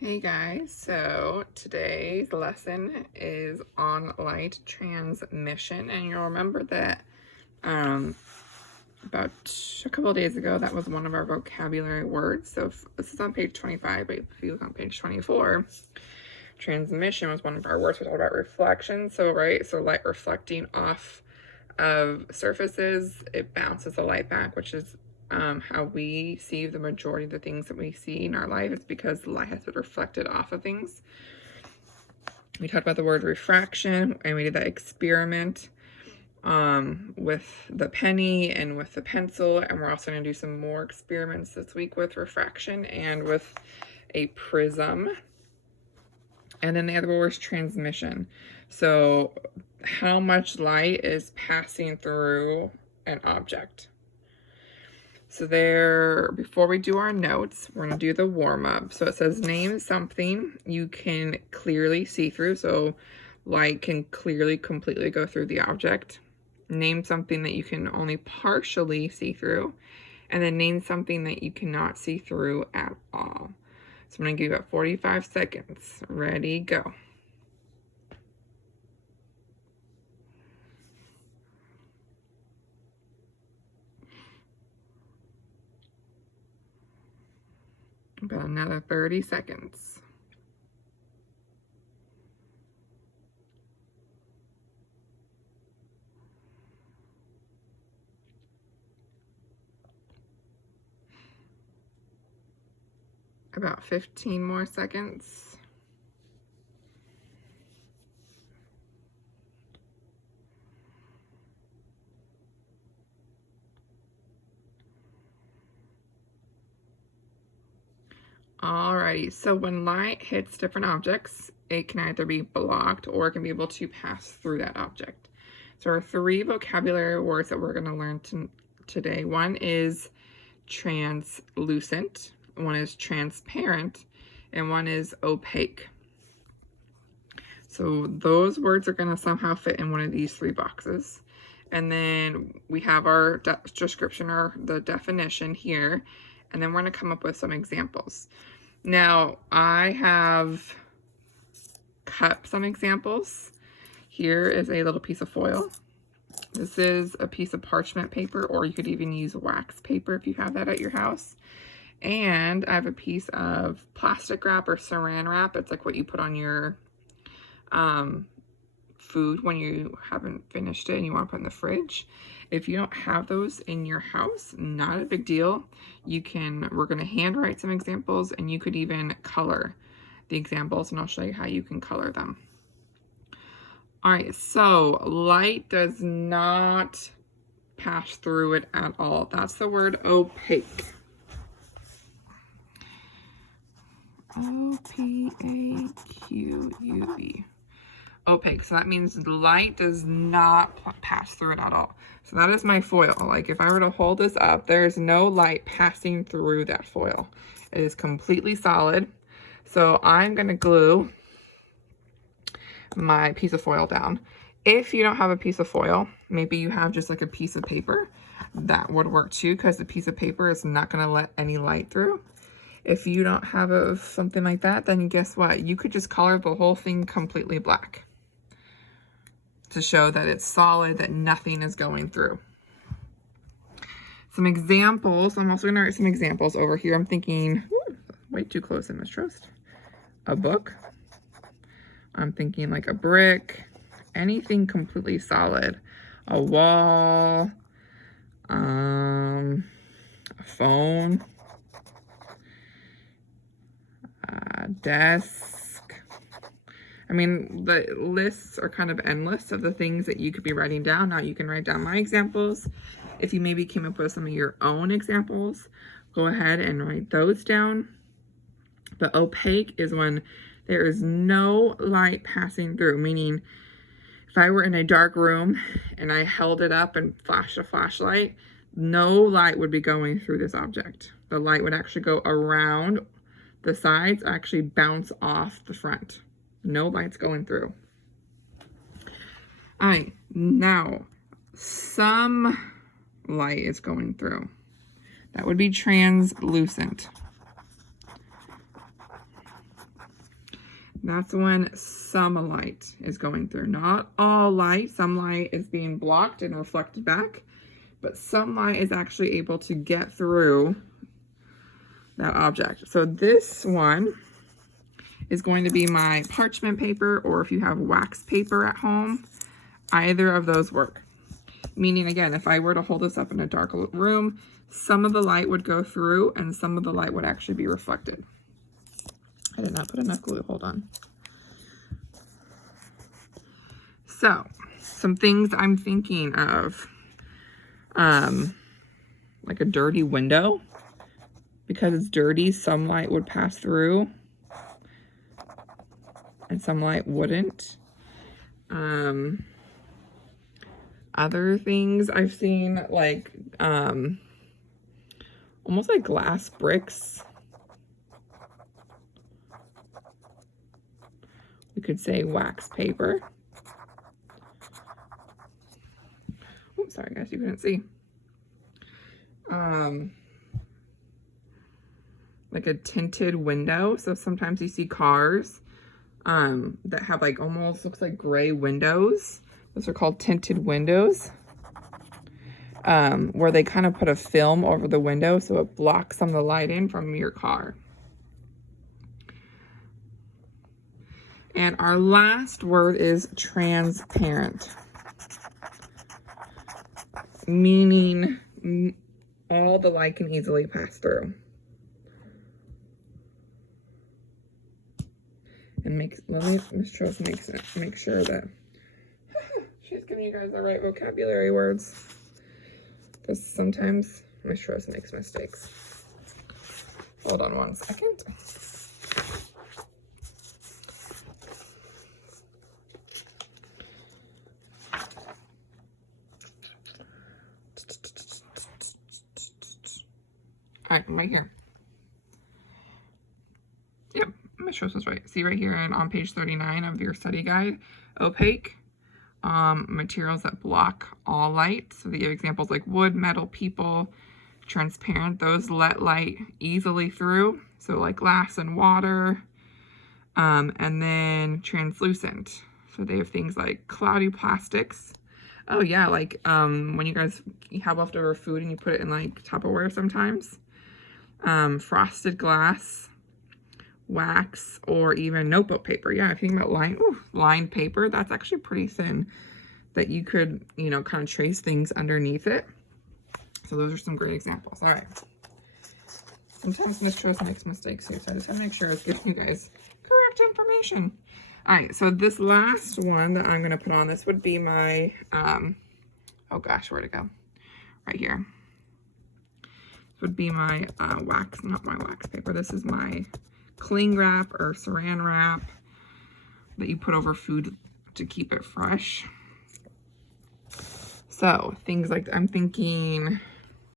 Hey guys, so today's lesson is on light transmission, and you'll remember that about a couple of days ago that was one of our vocabulary words. So this is on page 25, but if you look on page 24, transmission was one of our words. We talked about reflection. So light reflecting off of surfaces, it bounces the light back, which is how we see the majority of the things that we see in our life. It's because the light has been reflected off of things. We talked about the word refraction, and we did that experiment with the penny and with the pencil, and we're also going to do some more experiments this week with refraction and with a prism. And then the other word is transmission. So how much light is passing through an object. So there, before we do our notes, we're going to do the warm-up. So it says name something you can clearly see through. So light can clearly, completely go through the object. Name something that you can only partially see through. And then name something that you cannot see through at all. So I'm going to give you about 45 seconds. Ready, go. About another 30 seconds. About 15 more seconds. Alrighty, so when light hits different objects, it can either be blocked or it can be able to pass through that object. So our three vocabulary words that we're going to learn today. One is translucent, one is transparent, and one is opaque. So those words are going to somehow fit in one of these three boxes. And then we have our description or the definition here. And then we're going to come up with some examples. Now, I have cut some examples. Here is a little piece of foil. This is a piece of parchment paper, or you could even use wax paper if you have that at your house. And I have a piece of plastic wrap or saran wrap. It's like what you put on your food when you haven't finished it and you want to put in the fridge. If you don't have those in your house, not a big deal. We're going to handwrite some examples, and you could even color the examples, and I'll show you how you can color them. All right, so light does not pass through it at all. That's the word opaque. O-P-A-Q-U-E. Opaque, so that means the light does not pass through it at all. So that is my foil. Like if I were to hold this up, there's no light passing through that foil. It is completely solid. So I'm going to glue my piece of foil down. If you don't have a piece of foil, maybe you have just like a piece of paper, that would work too, because the piece of paper is not going to let any light through. If you don't have something like that, then guess what? You could just color the whole thing completely black to show that it's solid, that nothing is going through. Some examples. I'm also going to write some examples over here. I'm thinking, way too close in, Miss Trost. A book. I'm thinking like a brick. Anything completely solid. A wall. A phone. A desk. I mean, the lists are kind of endless of the things that you could be writing down. Now you can write down my examples. If you maybe came up with some of your own examples, go ahead and write those down. But opaque is when there is no light passing through, meaning if I were in a dark room and I held it up and flashed a flashlight, no light would be going through this object. The light would actually go around the sides, actually bounce off the front. No lights going through. All right, now some light is going through. That would be translucent. That's when some light is going through. Not all light. Some light is being blocked and reflected back, but some light is actually able to get through that object. So this one is going to be my parchment paper, or if you have wax paper at home, either of those work. Meaning, again, if I were to hold this up in a dark room, some of the light would go through and some of the light would actually be reflected. I did not put enough glue, hold on. So, some things I'm thinking of, like a dirty window. Because it's dirty, some light would pass through and some light wouldn't. Other things I've seen, like almost like glass bricks. We could say wax paper. Oh, sorry guys, you couldn't see. Like a tinted window. So sometimes you see cars that have like almost looks like gray windows. Those are called tinted windows, where they kind of put a film over the window so it blocks some of the light in from your car. And our last word is transparent, meaning all the light can easily pass through. And let me, Miss Trust make sure that she's giving you guys the right vocabulary words. Because sometimes Miss Trust makes mistakes. Hold on one second. All right, right here. Yep, Miss Trust was right. See right here and on page 39 of your study guide, opaque. Materials that block all light. So they give examples like wood, metal, people. Transparent, those let light easily through. So like glass and water. And then translucent. So they have things like cloudy plastics. Oh yeah, like when you guys have leftover food and you put it in like Tupperware sometimes. Frosted glass, wax, or even notebook paper. Yeah, if you think about lined paper, that's actually pretty thin that you could, you know, kind of trace things underneath it. So those are some great examples. All right. Sometimes Miss Trust makes mistakes here, so I just have to make sure I was giving you guys correct information. All right, so this last one that I'm going to put on, this would be my, oh gosh, where'd it go? Right here. This would be my not my wax paper. This is my cling wrap or saran wrap that you put over food to keep it fresh. So things like, I'm thinking